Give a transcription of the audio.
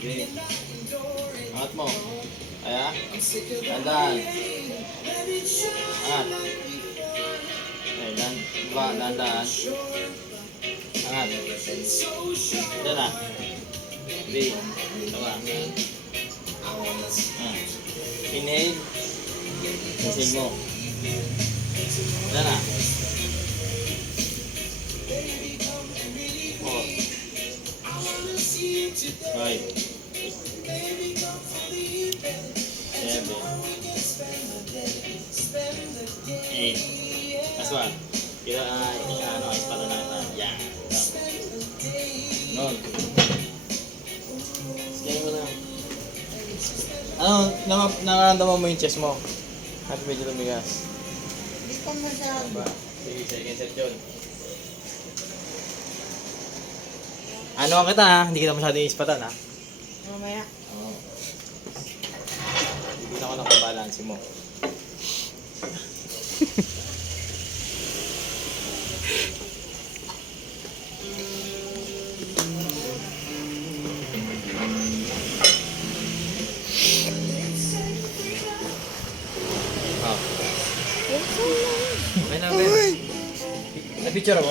Sige. Angat mo. Kaya? Tandaan. Angat. Okay, tandaan. Angat. Diyan na. Sige. Tawa. Inhale. Exhale mo. Diyan na. 4 5 7 8 Last one. Kita ispada natin. Yan. Nun. Sige mo na. Nakaramdaman mo yung chest mo? Happy medyo lumigas. Hindi ko masyado. Diba? Sige, second set yun. Ano kita ha? Hindi kita masyado ispatan ha? Mamaya. Oo. Bibigyan ako ng kabalansi mo. Oh. Okay na, Ben. Na-picture ako.